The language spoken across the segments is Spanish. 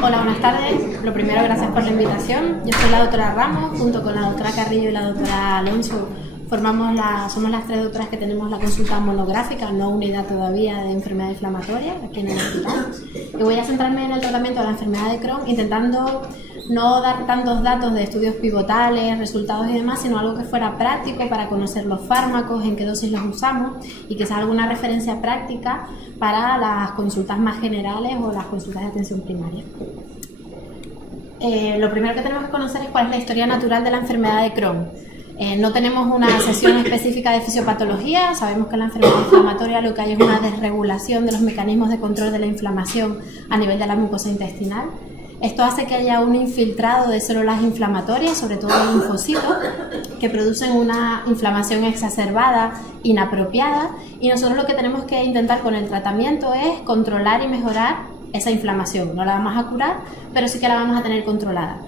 Hola, buenas tardes. Lo primero, gracias por la invitación. Yo soy la doctora Ramos, junto con la doctora Carrillo y la doctora Alonso. Somos las tres doctoras que tenemos la consulta monográfica, no unidad todavía, de enfermedad inflamatoria aquí en el hospital. Y voy a centrarme en el tratamiento de la enfermedad de Crohn, intentando no dar tantos datos de estudios pivotales, resultados y demás, sino algo que fuera práctico para conocer los fármacos, en qué dosis los usamos y que sea alguna referencia práctica para las consultas más generales o las consultas de atención primaria. Lo primero que tenemos que conocer es cuál es la historia natural de la enfermedad de Crohn. No tenemos una sesión específica de fisiopatología, sabemos que en la enfermedad inflamatoria lo que hay es una desregulación de los mecanismos de control de la inflamación a nivel de la mucosa intestinal. Esto hace que haya un infiltrado de células inflamatorias, sobre todo de linfocitos, que producen una inflamación exacerbada, inapropiada, y nosotros lo que tenemos que intentar con el tratamiento es controlar y mejorar esa inflamación. No la vamos a curar, pero sí que la vamos a tener controlada.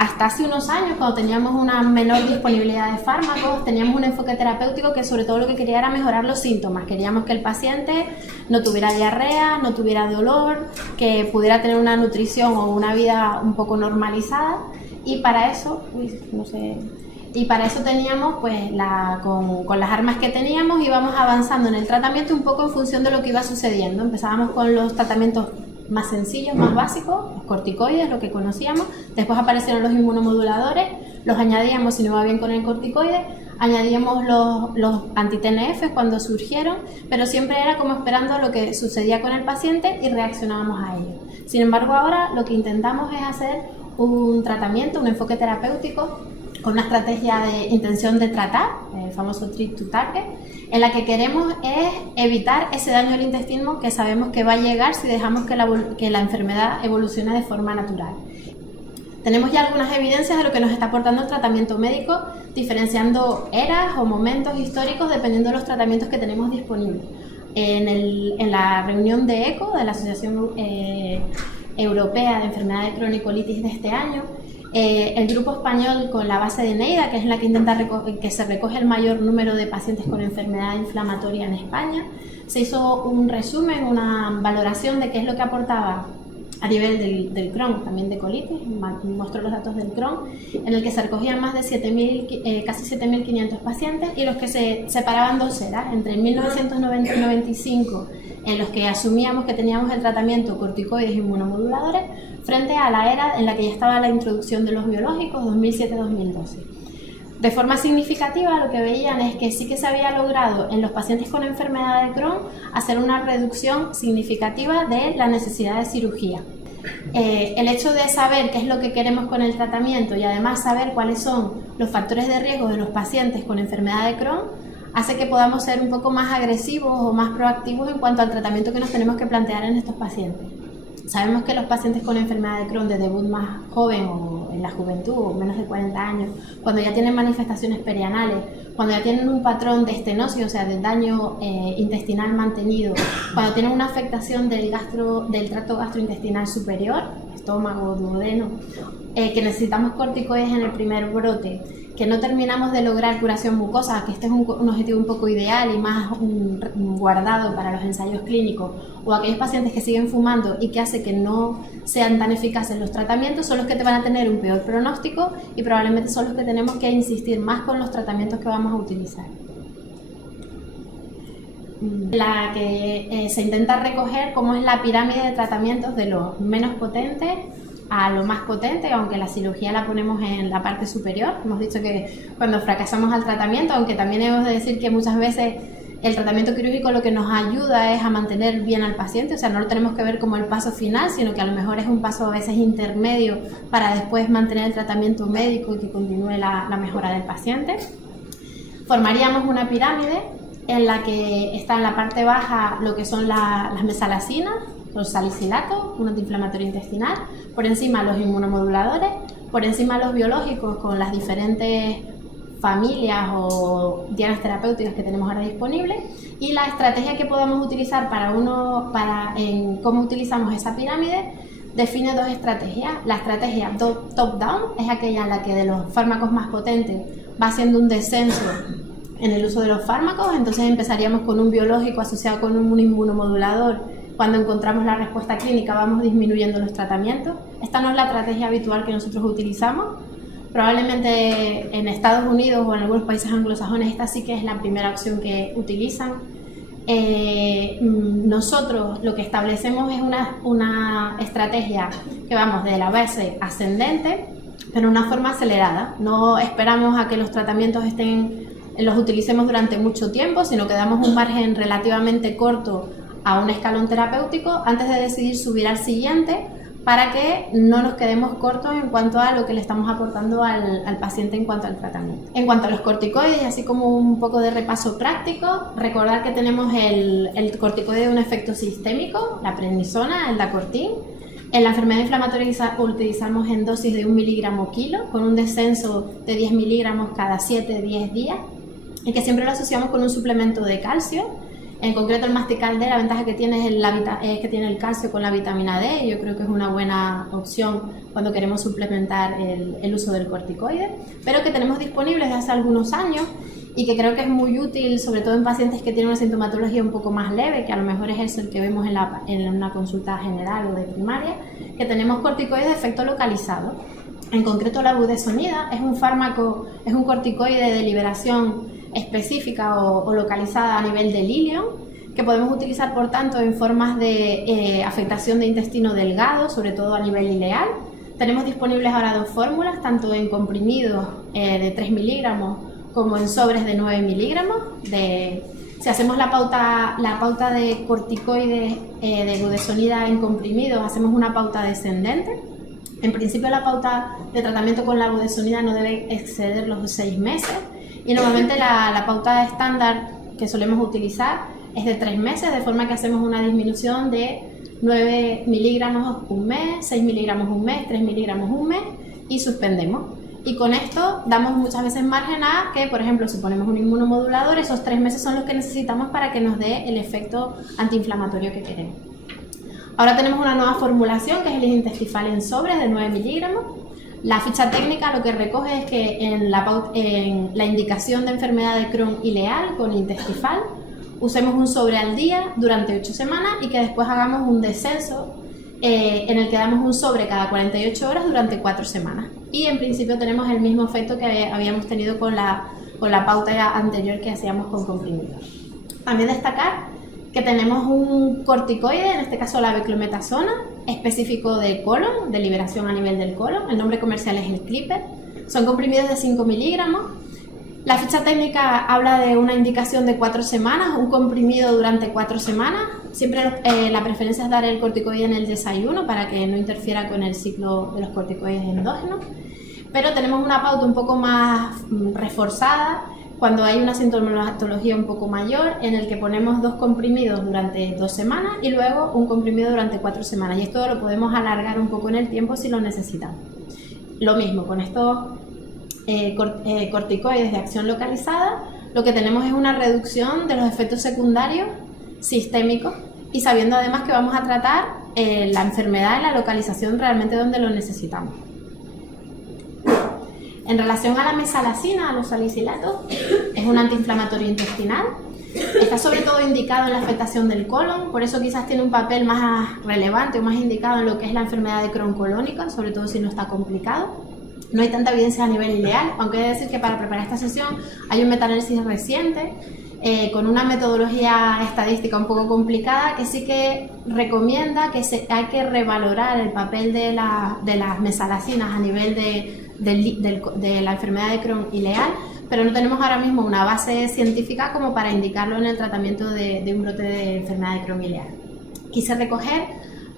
Hasta hace unos años, cuando teníamos una menor disponibilidad de fármacos, teníamos un enfoque terapéutico que sobre todo lo que quería era mejorar los síntomas. Queríamos que el paciente no tuviera diarrea, no tuviera dolor, que pudiera tener una nutrición o una vida un poco normalizada, y para eso, teníamos, pues, con las armas que teníamos, íbamos avanzando en el tratamiento un poco en función de lo que iba sucediendo. Empezábamos con los tratamientos más sencillos, más básicos, los corticoides, lo que conocíamos. Después aparecieron los inmunomoduladores, los añadíamos si no iba bien con el corticoide, añadíamos los anti-TNF cuando surgieron, pero siempre era como esperando lo que sucedía con el paciente y reaccionábamos a ello. Sin embargo, ahora lo que intentamos es hacer un tratamiento, un enfoque terapéutico con una estrategia de intención de tratar, el famoso treat to target, en la que queremos es evitar ese daño al intestino que sabemos que va a llegar si dejamos que la enfermedad evolucione de forma natural. Tenemos ya algunas evidencias de lo que nos está aportando el tratamiento médico, diferenciando eras o momentos históricos dependiendo de los tratamientos que tenemos disponibles. En la reunión de ECO, de la Asociación Europea de Enfermedades de Crohn y Colitis de este año, el grupo español, con la base de NEIDA, que es la que intenta que se recoge el mayor número de pacientes con enfermedad inflamatoria en España, se hizo un resumen, una valoración de qué es lo que aportaba a nivel del Crohn, también de colitis. Mostró los datos del Crohn, en el que se recogían más de casi 7.500 pacientes, y los que se separaban dos eras, entre 1990 y 95, en los que asumíamos que teníamos el tratamiento corticoides y inmunomoduladores, frente a la era en la que ya estaba la introducción de los biológicos, 2007-2012. De forma significativa, lo que veían es que sí que se había logrado en los pacientes con enfermedad de Crohn hacer una reducción significativa de la necesidad de cirugía. El hecho de saber qué es lo que queremos con el tratamiento y además saber cuáles son los factores de riesgo de los pacientes con enfermedad de Crohn hace que podamos ser un poco más agresivos o más proactivos en cuanto al tratamiento que nos tenemos que plantear en estos pacientes. Sabemos que los pacientes con enfermedad de Crohn de debut más joven o en la juventud o menos de 40 años, cuando ya tienen manifestaciones perianales, cuando ya tienen un patrón de estenosis, o sea, de daño intestinal mantenido, cuando tienen una afectación del tracto gastrointestinal superior, estómago, duodeno, que necesitamos corticoides en el primer brote, que no terminamos de lograr curación mucosa, que este es un objetivo un poco ideal y más guardado para los ensayos clínicos, o aquellos pacientes que siguen fumando y que hace que no sean tan eficaces los tratamientos, son los que te van a tener un peor pronóstico y probablemente son los que tenemos que insistir más con los tratamientos que vamos a utilizar. La que se intenta recoger cómo es la pirámide de tratamientos de los menos potentes a lo más potente, aunque la cirugía la ponemos en la parte superior. Hemos dicho que cuando fracasamos al tratamiento, aunque también hemos de decir que muchas veces el tratamiento quirúrgico lo que nos ayuda es a mantener bien al paciente, o sea, no lo tenemos que ver como el paso final, sino que a lo mejor es un paso a veces intermedio para después mantener el tratamiento médico y que continúe la mejora del paciente. Formaríamos una pirámide en la que está en la parte baja lo que son las mesalazzinas, los salicilatos, un antiinflamatorio intestinal, por encima los inmunomoduladores, por encima los biológicos con las diferentes familias o dianas terapéuticas que tenemos ahora disponibles, y la estrategia que podamos utilizar en cómo utilizamos esa pirámide define dos estrategias. La estrategia top-down es aquella en la que de los fármacos más potentes va haciendo un descenso en el uso de los fármacos, entonces empezaríamos con un biológico asociado con un inmunomodulador cuando encontramos la respuesta clínica vamos disminuyendo los tratamientos. Esta no es la estrategia habitual que nosotros utilizamos. Probablemente en Estados Unidos o en algunos países anglosajones esta sí que es la primera opción que utilizan. Nosotros lo que establecemos es una estrategia que vamos de la base ascendente, pero de una forma acelerada. No esperamos a que los tratamientos los utilicemos durante mucho tiempo, sino que damos un margen relativamente corto a un escalón terapéutico antes de decidir subir al siguiente, para que no nos quedemos cortos en cuanto a lo que le estamos aportando al paciente en cuanto al tratamiento. En cuanto a los corticoides, así como un poco de repaso práctico, recordar que tenemos el corticoide de un efecto sistémico, la prednisona, el dacortin. En la enfermedad inflamatoria utilizamos en dosis de 1 miligramo kilo, con un descenso de 10 miligramos cada 7-10 días, y que siempre lo asociamos con un suplemento de calcio. En concreto el Mastical D, la ventaja que tiene es que tiene el calcio con la vitamina D, y yo creo que es una buena opción cuando queremos suplementar el uso del corticoide, pero que tenemos disponible desde hace algunos años y que creo que es muy útil, sobre todo en pacientes que tienen una sintomatología un poco más leve, que a lo mejor es el que vemos en una consulta general o de primaria, que tenemos corticoides de efecto localizado. En concreto la budesonida es un fármaco, es un corticoide de liberación específica o localizada a nivel del ilion, que podemos utilizar por tanto en formas de afectación de intestino delgado, sobre todo a nivel ileal. Tenemos disponibles ahora 2 fórmulas, tanto en comprimidos de 3 miligramos como en sobres de 9 miligramos. Si hacemos la pauta de corticoides de budesonida en comprimidos, hacemos una pauta descendente. En principio la pauta de tratamiento con la budesonida no debe exceder los 6 meses. Y normalmente la pauta estándar que solemos utilizar es de 3 meses, de forma que hacemos una disminución de 9 miligramos un mes, 6 miligramos un mes, 3 miligramos un mes y suspendemos. Y con esto damos muchas veces margen a que, por ejemplo, si ponemos un inmunomodulador, esos 3 meses son los que necesitamos para que nos dé el efecto antiinflamatorio que queremos. Ahora tenemos una nueva formulación que es el Intestifal en sobres de 9 miligramos. La ficha técnica lo que recoge es que en la indicación de enfermedad de Crohn ileal con Intestifal usemos un sobre al día durante 8 semanas y que después hagamos un descenso en el que damos un sobre cada 48 horas durante 4 semanas. Y en principio tenemos el mismo efecto que habíamos tenido con la pauta anterior que hacíamos con comprimidos. También destacar que tenemos un corticoide, en este caso la beclometasona, específico de colon, de liberación a nivel del colon. El nombre comercial es el Clipper. Son comprimidos de 5 miligramos. La ficha técnica habla de una indicación de 4 semanas, un comprimido durante 4 semanas. Siempre la preferencia es dar el corticoide en el desayuno para que no interfiera con el ciclo de los corticoides endógenos. Pero tenemos una pauta un poco más reforzada cuando hay una sintomatología un poco mayor, en el que ponemos 2 comprimidos durante 2 semanas y luego un comprimido durante 4 semanas. Y esto lo podemos alargar un poco en el tiempo si lo necesitamos. Lo mismo con estos corticoides de acción localizada, lo que tenemos es una reducción de los efectos secundarios sistémicos y sabiendo además que vamos a tratar la enfermedad en la localización realmente donde lo necesitamos. En relación a la mesalazina, a los salicilatos, es un antiinflamatorio intestinal. Está sobre todo indicado en la afectación del colon, por eso quizás tiene un papel más relevante o más indicado en lo que es la enfermedad de Crohn colónica, sobre todo si no está complicado. No hay tanta evidencia a nivel ileal, aunque he de decir que para preparar esta sesión hay un metaanálisis reciente con una metodología estadística un poco complicada que sí que recomienda que hay que revalorar el papel de las mesalacinas a nivel de la enfermedad de Crohn ileal, pero no tenemos ahora mismo una base científica como para indicarlo en el tratamiento de un brote de enfermedad de Crohn ileal. Quise recoger,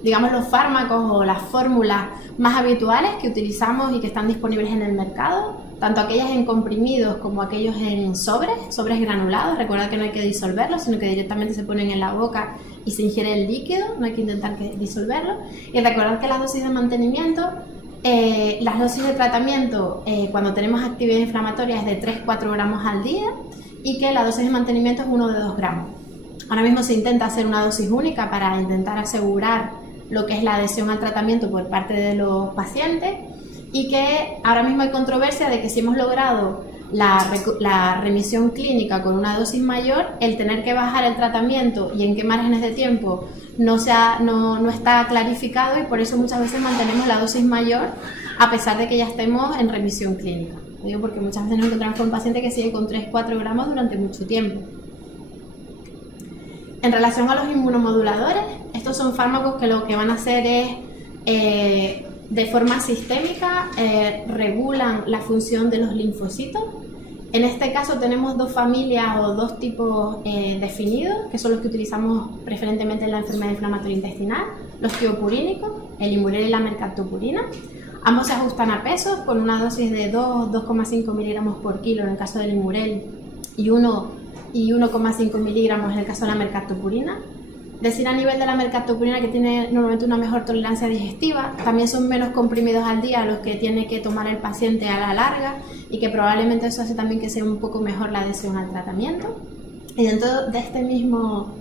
digamos, los fármacos o las fórmulas más habituales que utilizamos y que están disponibles en el mercado, tanto aquellas en comprimidos como aquellos en sobres granulados. Recuerda que no hay que disolverlos, sino que directamente se ponen en la boca y se ingiere el líquido, no hay que intentar disolverlo. Y recordar que las dosis de mantenimiento, las dosis de tratamiento cuando tenemos actividad inflamatoria es de 3-4 gramos al día y que la dosis de mantenimiento es 1 de 2 gramos. Ahora mismo se intenta hacer una dosis única para intentar asegurar lo que es la adhesión al tratamiento por parte de los pacientes y que ahora mismo hay controversia de que si hemos logrado la remisión clínica con una dosis mayor, el tener que bajar el tratamiento y en qué márgenes de tiempo no está clarificado, y por eso muchas veces mantenemos la dosis mayor a pesar de que ya estemos en remisión clínica. Lo digo porque muchas veces nos encontramos con un paciente que sigue con 3-4 gramos durante mucho tiempo. En relación a los inmunomoduladores, estos son fármacos que lo que van a hacer es, de forma sistémica, regulan la función de los linfocitos. En este caso tenemos dos familias o dos tipos definidos, que son los que utilizamos preferentemente en la enfermedad inflamatoria intestinal: los tiopurínicos, el Immurel y la mercaptopurina. Ambos se ajustan a pesos con una dosis de 2,5 miligramos por kilo en el caso del Immurel y 1,5 miligramos en el caso de la mercaptopurina. Decir a nivel de la mercaptopurina que tiene normalmente una mejor tolerancia digestiva, también son menos comprimidos al día los que tiene que tomar el paciente a la larga, y que probablemente eso hace también que sea un poco mejor la adhesión al tratamiento. Y dentro de este mismo,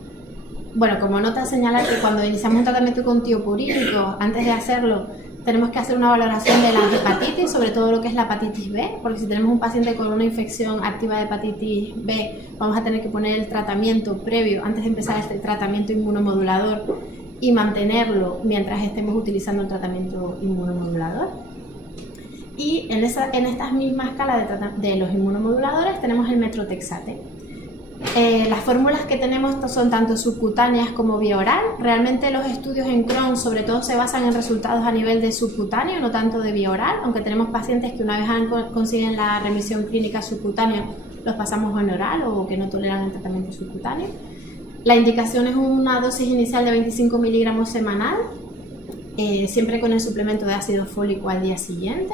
bueno, como nota señalar que cuando iniciamos un tratamiento con tiopurínico, antes de hacerlo, tenemos que hacer una valoración de la hepatitis, sobre todo lo que es la hepatitis B, porque si tenemos un paciente con una infección activa de hepatitis B, vamos a tener que poner el tratamiento previo antes de empezar este tratamiento inmunomodulador y mantenerlo mientras estemos utilizando el tratamiento inmunomodulador. Y en estas mismas escalas de los inmunomoduladores tenemos el metrotexate. Las fórmulas que tenemos son tanto subcutáneas como vía oral. Realmente los estudios en Crohn sobre todo se basan en resultados a nivel de subcutáneo, no tanto de vía oral, aunque tenemos pacientes que una vez consiguen la remisión clínica subcutánea, los pasamos en oral o que no toleran el tratamiento subcutáneo. La indicación es una dosis inicial de 25 miligramos semanal, siempre con el suplemento de ácido fólico al día siguiente,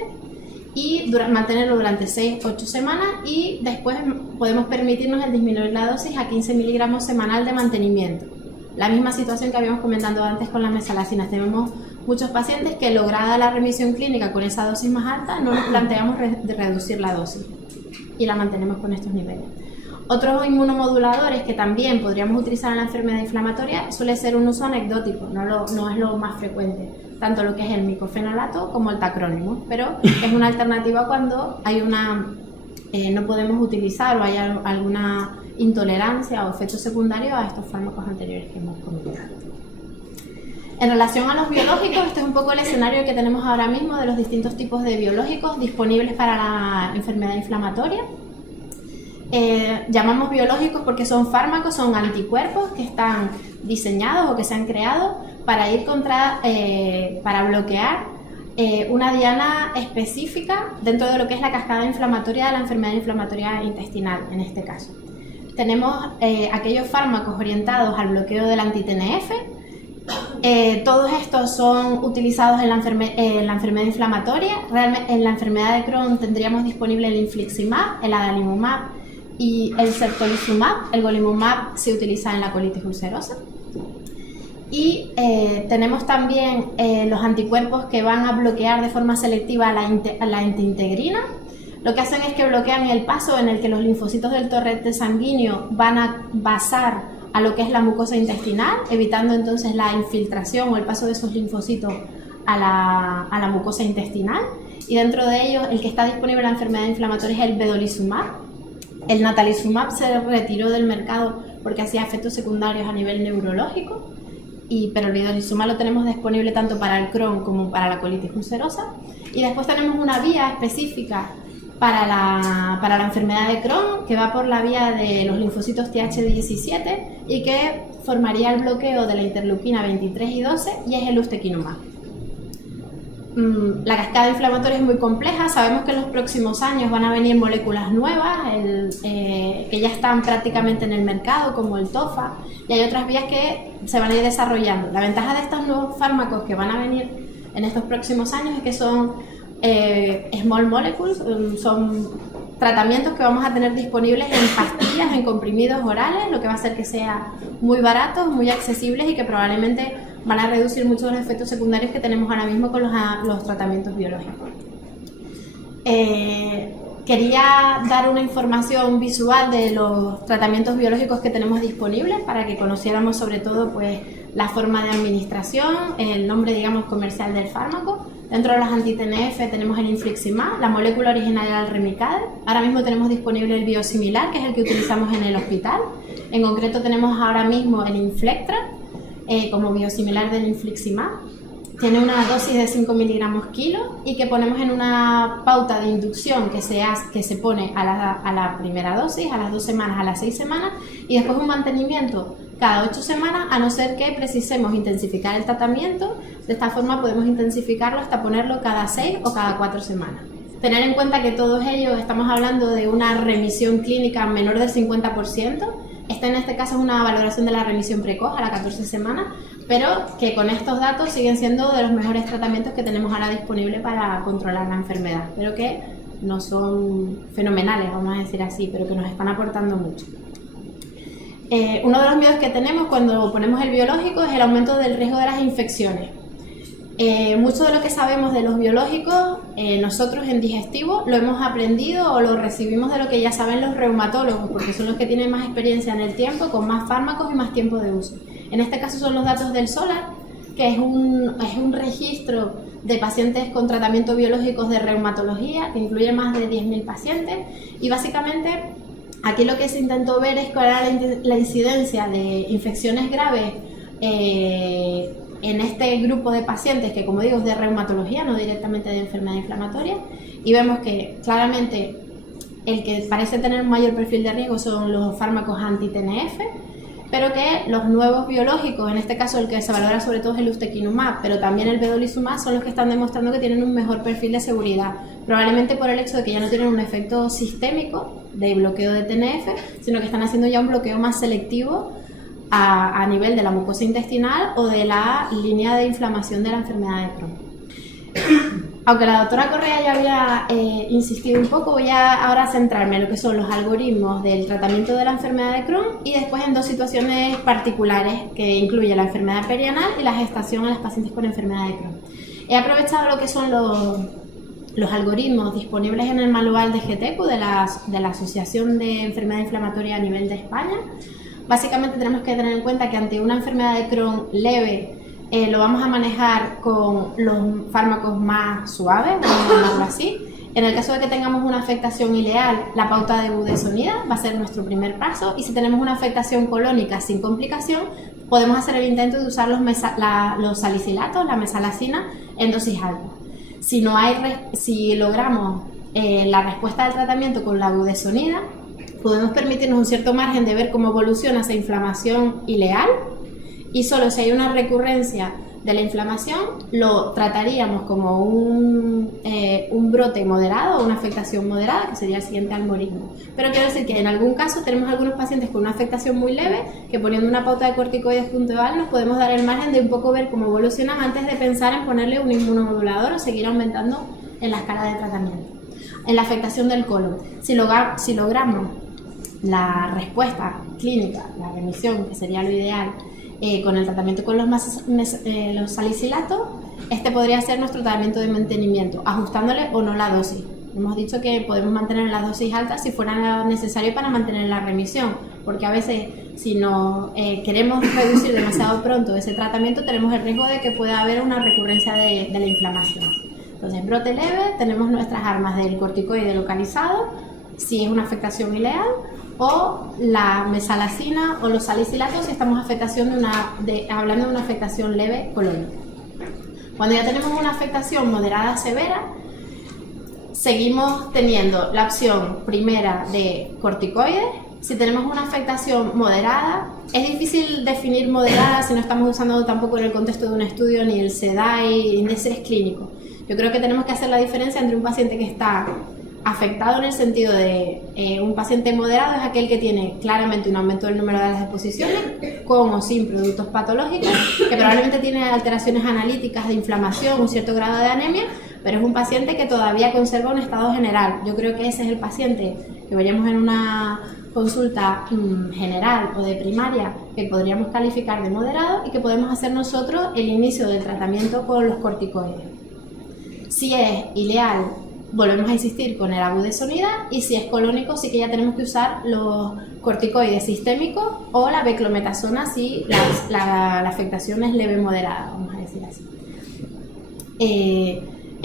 y mantenerlo durante 6-8 semanas, y después podemos permitirnos el disminuir la dosis a 15 miligramos semanal de mantenimiento. La misma situación que habíamos comentado antes con las mesalacinas. Tenemos muchos pacientes que, lograda la remisión clínica con esa dosis más alta, no nos planteamos de reducir la dosis y la mantenemos con estos niveles. Otros inmunomoduladores que también podríamos utilizar en la enfermedad inflamatoria suele ser un uso anecdótico, no es lo más frecuente, tanto lo que es el micofenolato como el tacrónimo, pero es una alternativa cuando hay no podemos utilizar o hay alguna intolerancia o efecto secundario a estos fármacos anteriores que hemos comentado. En relación a los biológicos, este es un poco el escenario que tenemos ahora mismo de los distintos tipos de biológicos disponibles para la enfermedad inflamatoria. Llamamos biológicos porque son fármacos, son anticuerpos que están diseñados o que se han creado para para bloquear una diana específica dentro de lo que es la cascada inflamatoria de la enfermedad inflamatoria intestinal, en este caso. Tenemos aquellos fármacos orientados al bloqueo del anti-TNF. Todos estos son utilizados en la enfermedad inflamatoria. Realmente, en la enfermedad de Crohn tendríamos disponible el infliximab, el adalimumab y el certolizumab. El golimumab se utiliza en la colitis ulcerosa. Y tenemos también los anticuerpos que van a bloquear de forma selectiva la antiintegrina. Lo que hacen es que bloquean el paso en el que los linfocitos del torrente sanguíneo van a basar a lo que es la mucosa intestinal, evitando entonces la infiltración o el paso de esos linfocitos a la mucosa intestinal. Y dentro de ellos, el que está disponible en la enfermedad inflamatoria es el vedolizumab. El natalizumab se retiró del mercado porque hacía efectos secundarios a nivel neurológico, pero el vedolizumab lo tenemos disponible tanto para el Crohn como para la colitis ulcerosa. Y después tenemos una vía específica para la enfermedad de Crohn, que va por la vía de los linfocitos Th17 y que formaría el bloqueo de la interleuquina 23 y 12, y es el ustekinumab. La cascada inflamatoria es muy compleja. Sabemos que en los próximos años van a venir moléculas nuevas que ya están prácticamente en el mercado, como el TOFA, y hay otras vías que se van a ir desarrollando. La ventaja de estos nuevos fármacos que van a venir en estos próximos años es que son small molecules, son tratamientos que vamos a tener disponibles en pastillas, en comprimidos orales, lo que va a hacer que sea muy baratos, muy accesibles, y que probablemente van a reducir muchos los efectos secundarios que tenemos ahora mismo con los tratamientos biológicos. Quería dar una información visual de los tratamientos biológicos que tenemos disponibles para que conociéramos sobre todo pues la forma de administración, el nombre, digamos, comercial del fármaco. Dentro de los anti-TNF tenemos el infliximab, la molécula original era el Remicade. Ahora mismo tenemos disponible el biosimilar, que es el que utilizamos en el hospital. En concreto tenemos ahora mismo el Inflectra, como biosimilar del infliximab. Tiene una dosis de 5 miligramos kilo y que ponemos en una pauta de inducción que se pone a la primera dosis, a las 2 semanas, a las 6 semanas, y después un mantenimiento cada 8 semanas, a no ser que precisemos intensificar el tratamiento. De esta forma podemos intensificarlo hasta ponerlo cada 6 o cada 4 semanas. Tener en cuenta que todos ellos estamos hablando de una remisión clínica menor del 50%. En este caso es una valoración de la remisión precoz a las 14 semanas, pero que con estos datos siguen siendo de los mejores tratamientos que tenemos ahora disponibles para controlar la enfermedad, pero que no son fenomenales, vamos a decir así, pero que nos están aportando mucho. Uno de los miedos que tenemos cuando ponemos el biológico es el aumento del riesgo de las infecciones. Mucho de lo que sabemos de los biológicos, nosotros en digestivo lo hemos aprendido o lo recibimos de lo que ya saben los reumatólogos, porque son los que tienen más experiencia en el tiempo, con más fármacos y más tiempo de uso. En este caso son los datos del SOLAR, que es un registro de pacientes con tratamientos biológicos de reumatología, que incluye más de 10.000 pacientes, y básicamente aquí lo que se intentó ver es cuál era la incidencia de infecciones graves en este grupo de pacientes, que como digo es de reumatología, no directamente de enfermedad inflamatoria, y vemos que claramente el que parece tener un mayor perfil de riesgo son los fármacos anti-TNF, pero que los nuevos biológicos, en este caso el que se valora sobre todo es el ustekinumab, pero también el vedolizumab, son los que están demostrando que tienen un mejor perfil de seguridad, probablemente por el hecho de que ya no tienen un efecto sistémico de bloqueo de TNF, sino que están haciendo ya un bloqueo más selectivo a nivel de la mucosa intestinal o de la línea de inflamación de la enfermedad de Crohn. Aunque la doctora Correa ya había insistido un poco, voy a ahora centrarme en lo que son los algoritmos del tratamiento de la enfermedad de Crohn y después en dos situaciones particulares que incluyen la enfermedad perianal y la gestación en las pacientes con enfermedad de Crohn. He aprovechado lo que son los algoritmos disponibles en el manual de GTECU de la Asociación de Enfermedad Inflamatoria a nivel de España. Básicamente tenemos que tener en cuenta que ante una enfermedad de Crohn leve lo vamos a manejar con los fármacos más suaves, vamos a llamarlo así. En el caso de que tengamos una afectación ileal, la pauta de budesonida va a ser nuestro primer paso, y si tenemos una afectación colónica sin complicación, podemos hacer el intento de usar los salicilatos, la mesalazina, en dosis altas. Si logramos la respuesta del tratamiento con la budesonida, podemos permitirnos un cierto margen de ver cómo evoluciona esa inflamación ileal, y solo si hay una recurrencia de la inflamación lo trataríamos como un brote moderado o una afectación moderada, que sería el siguiente algoritmo. Pero quiero decir que en algún caso tenemos algunos pacientes con una afectación muy leve que poniendo una pauta de corticoides puntual nos podemos dar el margen de un poco ver cómo evolucionan antes de pensar en ponerle un inmunomodulador o seguir aumentando en la escala de tratamiento. En la afectación del colon, si logramos la respuesta clínica, la remisión, que sería lo ideal, con el tratamiento con los salicilatos, este podría ser nuestro tratamiento de mantenimiento, ajustándole o no la dosis. Hemos dicho que podemos mantener las dosis altas si fuera necesario para mantener la remisión, porque a veces si no queremos reducir demasiado pronto ese tratamiento, tenemos el riesgo de que pueda haber una recurrencia de la inflamación. Entonces, brote leve, tenemos nuestras armas del corticoide localizado, si es una afectación ileal, o la mesalazina o los salicilatos si estamos hablando de una afectación leve colónica. Cuando ya tenemos una afectación moderada severa, seguimos teniendo la opción primera de corticoides. Si tenemos una afectación moderada, es difícil definir moderada si no estamos usando tampoco en el contexto de un estudio ni el SEDAI, índices clínicos. Yo creo que tenemos que hacer la diferencia entre un paciente que está afectado en el sentido de un paciente moderado es aquel que tiene claramente un aumento del número de las exposiciones con o sin productos patológicos, que probablemente tiene alteraciones analíticas de inflamación, un cierto grado de anemia, pero es un paciente que todavía conserva un estado general. Yo creo que ese es el paciente que veríamos en una consulta general o de primaria que podríamos calificar de moderado y que podemos hacer nosotros el inicio del tratamiento con los corticoides. Si es ileal, volvemos a insistir con el budesonida, y si es colónico sí que ya tenemos que usar los corticoides sistémicos o la beclometasona si la afectación es leve moderada, vamos a decir así.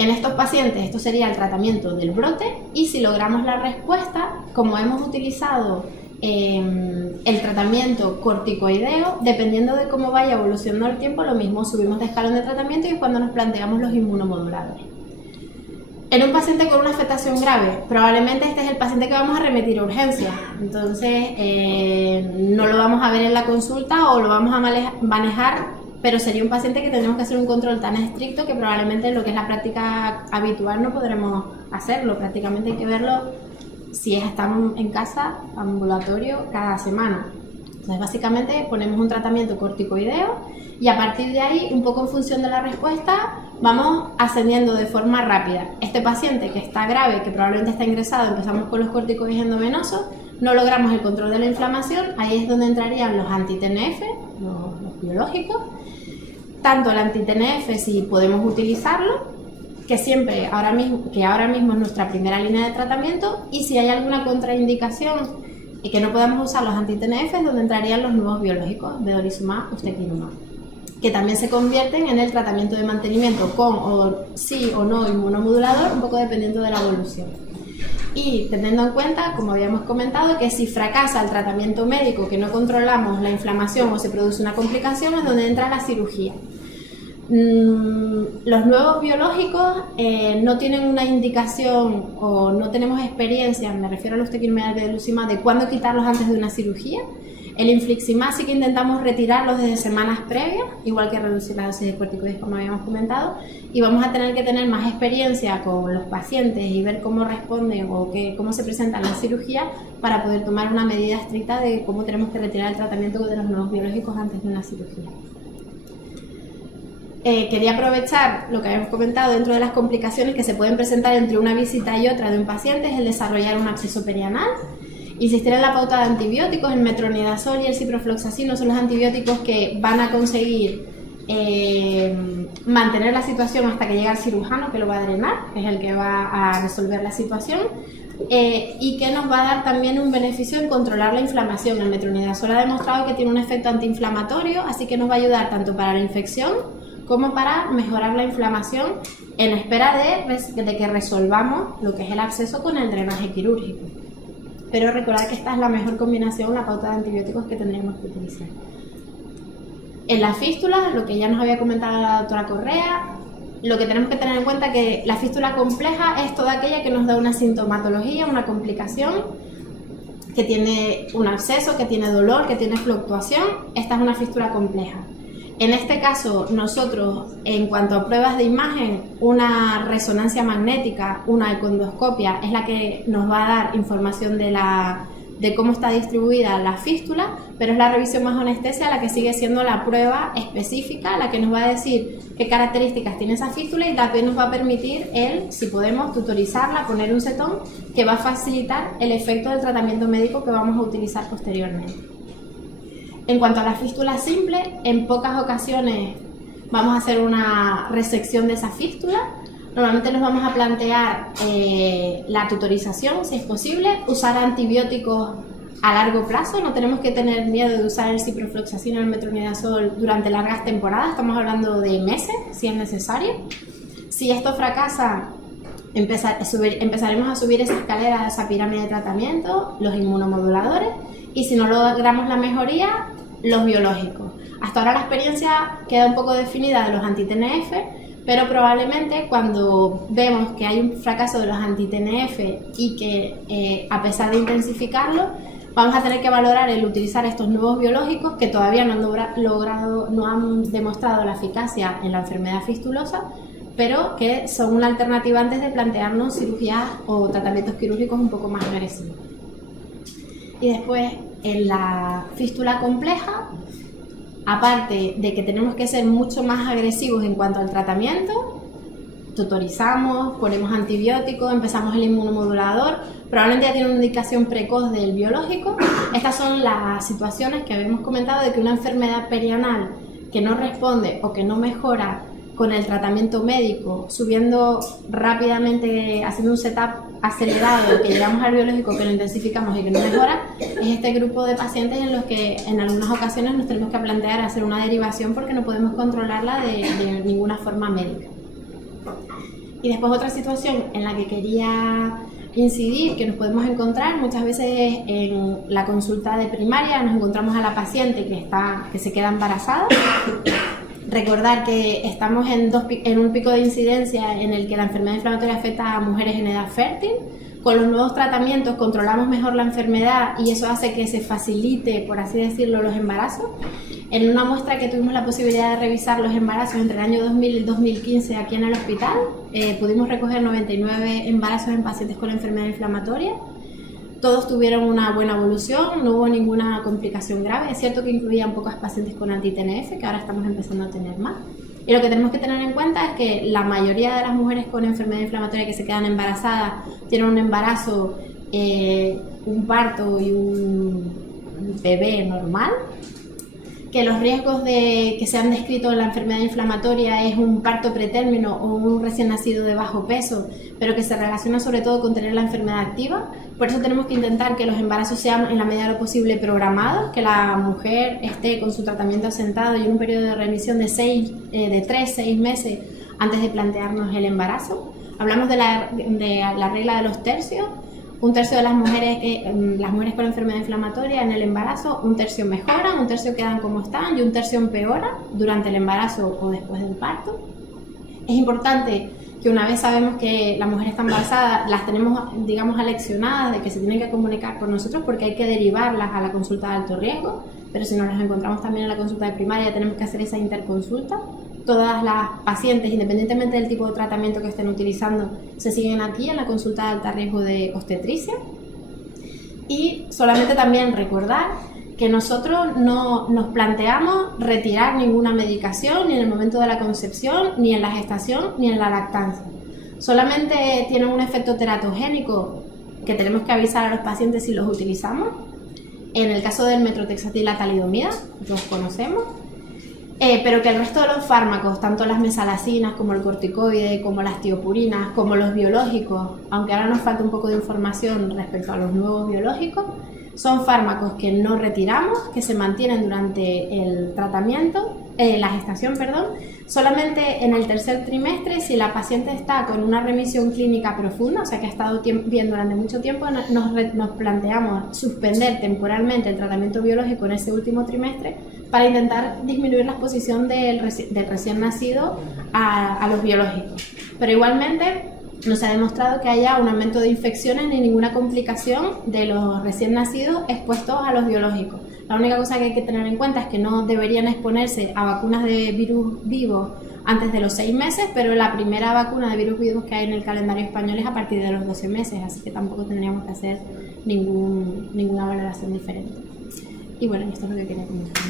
En estos pacientes esto sería el tratamiento del brote, y si logramos la respuesta, como hemos utilizado el tratamiento corticoideo, dependiendo de cómo vaya evolucionando el tiempo, lo mismo, subimos de escalón de tratamiento y es cuando nos planteamos los inmunomoduladores. En un paciente con una afectación grave, probablemente este es el paciente que vamos a remitir a urgencias, entonces no lo vamos a ver en la consulta o lo vamos a manejar, pero sería un paciente que tendremos que hacer un control tan estricto que probablemente en lo que es la práctica habitual no podremos hacerlo. Prácticamente hay que verlo si estamos en casa, ambulatorio, cada semana. Entonces básicamente ponemos un tratamiento corticoideo y a partir de ahí, un poco en función de la respuesta, vamos ascendiendo de forma rápida. Este paciente que está grave, que probablemente está ingresado, empezamos con los corticoides endovenosos, no logramos el control de la inflamación, ahí es donde entrarían los anti-TNF, los biológicos, tanto el anti-TNF si podemos utilizarlo, que ahora mismo es nuestra primera línea de tratamiento, y si hay alguna contraindicación y que no podamos usar los anti-TNF, es donde entrarían los nuevos biológicos, vedolizumab, ustekinumab, que también se convierten en el tratamiento de mantenimiento con sí o no inmunomodulador, un poco dependiendo de la evolución. Y teniendo en cuenta, como habíamos comentado, que si fracasa el tratamiento médico, que no controlamos la inflamación o se produce una complicación, es donde entra la cirugía. Los nuevos biológicos no tienen una indicación o no tenemos experiencia, me refiero a ustekinumab y vedolizumab, de cuándo quitarlos antes de una cirugía. El infliximab sí que intentamos retirarlos desde semanas previas, igual que reducir la dosis de corticoides, como habíamos comentado, y vamos a tener que tener más experiencia con los pacientes y ver cómo responden o cómo se presentan las cirugías para poder tomar una medida estricta de cómo tenemos que retirar el tratamiento de los nuevos biológicos antes de una cirugía. Quería aprovechar lo que habíamos comentado dentro de las complicaciones que se pueden presentar entre una visita y otra de un paciente, es el desarrollar un absceso perianal. Insistir en la pauta de antibióticos, el metronidazol y el ciprofloxacino son los antibióticos que van a conseguir mantener la situación hasta que llegue el cirujano, que lo va a drenar, es el que va a resolver la situación, y que nos va a dar también un beneficio en controlar la inflamación. El metronidazol ha demostrado que tiene un efecto antiinflamatorio, así que nos va a ayudar tanto para la infección como para mejorar la inflamación en espera de que resolvamos lo que es el absceso con el drenaje quirúrgico. Pero recordar que esta es la mejor combinación, la pauta de antibióticos que tendríamos que utilizar. En la fístula, lo que ya nos había comentado la doctora Correa, lo que tenemos que tener en cuenta es que la fístula compleja es toda aquella que nos da una sintomatología, una complicación, que tiene un absceso, que tiene dolor, que tiene fluctuación. Esta es una fístula compleja. En este caso, nosotros, en cuanto a pruebas de imagen, una resonancia magnética, una econdoscopia, es la que nos va a dar información de cómo está distribuida la fístula, pero es la revisión bajo anestesia la que sigue siendo la prueba específica, la que nos va a decir qué características tiene esa fístula y la que nos va a permitir, si podemos, tutorizarla, poner un cetón, que va a facilitar el efecto del tratamiento médico que vamos a utilizar posteriormente. En cuanto a la fístula simple, en pocas ocasiones vamos a hacer una resección de esa fístula. Normalmente nos vamos a plantear la tutorización, si es posible, usar antibióticos a largo plazo. No tenemos que tener miedo de usar el ciprofloxacino y el metronidazol durante largas temporadas, estamos hablando de meses, si es necesario. Si esto fracasa, empezaremos a subir esa escalera, esa pirámide de tratamiento, los inmunomoduladores, y si no logramos la mejoría, los biológicos. Hasta ahora la experiencia queda un poco definida de los anti-TNF, pero probablemente cuando vemos que hay un fracaso de los anti-TNF y que a pesar de intensificarlo, vamos a tener que valorar el utilizar estos nuevos biológicos que todavía no han demostrado la eficacia en la enfermedad fistulosa, pero que son una alternativa antes de plantearnos cirugías o tratamientos quirúrgicos un poco más agresivos. Y después, en la fístula compleja, aparte de que tenemos que ser mucho más agresivos en cuanto al tratamiento, tutorizamos, ponemos antibióticos, empezamos el inmunomodulador, probablemente ya tiene una indicación precoz del biológico. Estas son las situaciones que habíamos comentado de que una enfermedad perianal que no responde o que no mejora con el tratamiento médico, subiendo rápidamente, haciendo un setup acelerado, que llegamos al biológico, que lo intensificamos y que no mejora, es este grupo de pacientes en los que en algunas ocasiones nos tenemos que plantear hacer una derivación porque no podemos controlarla de ninguna forma médica. Y después otra situación en la que quería incidir, que nos podemos encontrar muchas veces en la consulta de primaria, nos encontramos a la paciente que se queda embarazada. Recordar que estamos en un pico de incidencia en el que la enfermedad inflamatoria afecta a mujeres en edad fértil. Con los nuevos tratamientos controlamos mejor la enfermedad y eso hace que se facilite, por así decirlo, los embarazos. En una muestra que tuvimos la posibilidad de revisar los embarazos entre el año 2000 y el 2015 aquí en el hospital, pudimos recoger 99 embarazos en pacientes con enfermedad inflamatoria. Todos tuvieron una buena evolución, no hubo ninguna complicación grave. Es cierto que incluían pocas pacientes con anti-TNF, que ahora estamos empezando a tener más. Y lo que tenemos que tener en cuenta es que la mayoría de las mujeres con enfermedad inflamatoria que se quedan embarazadas tienen un embarazo, un parto y un bebé normal, que los riesgos que se han descrito en la enfermedad inflamatoria es un parto pretérmino o un recién nacido de bajo peso, pero que se relaciona sobre todo con tener la enfermedad activa. Por eso tenemos que intentar que los embarazos sean en la medida de lo posible programados, que la mujer esté con su tratamiento asentado y en un periodo de remisión de 3-6 meses antes de plantearnos el embarazo. Hablamos de la regla de los tercios. Un tercio de las mujeres con enfermedad inflamatoria en el embarazo, un tercio mejoran, un tercio quedan como están y un tercio empeora durante el embarazo o después del parto. Es importante que una vez sabemos que la mujer está embarazada, las tenemos, digamos, aleccionadas de que se tienen que comunicar con nosotros porque hay que derivarlas a la consulta de alto riesgo, pero si nos las encontramos también en la consulta de primaria tenemos que hacer esa interconsulta. Todas las pacientes, independientemente del tipo de tratamiento que estén utilizando, se siguen aquí en la consulta de alto riesgo de obstetricia. Y solamente también recordar que nosotros no nos planteamos retirar ninguna medicación ni en el momento de la concepción, ni en la gestación, ni en la lactancia. Solamente tienen un efecto teratogénico que tenemos que avisar a los pacientes si los utilizamos. En el caso del metrotexatil y la talidomida, los conocemos. Pero que el resto de los fármacos, tanto las mesalacinas como el corticoide, como las tiopurinas, como los biológicos, aunque ahora nos falta un poco de información respecto a los nuevos biológicos, son fármacos que no retiramos, que se mantienen durante el tratamiento, la gestación, solamente en el tercer trimestre, si la paciente está con una remisión clínica profunda, o sea que ha estado bien durante mucho tiempo, nos planteamos suspender temporalmente el tratamiento biológico en ese último trimestre para intentar disminuir la exposición del recién nacido a los biológicos. Pero igualmente no se ha demostrado que haya un aumento de infecciones ni ninguna complicación de los recién nacidos expuestos a los biológicos. La única cosa que hay que tener en cuenta es que no deberían exponerse a vacunas de virus vivos antes de los 6 meses, pero la primera vacuna de virus vivos que hay en el calendario español es a partir de los 12 meses, así que tampoco tendríamos que hacer ninguna valoración diferente. Y bueno, esto es lo que quería comentar.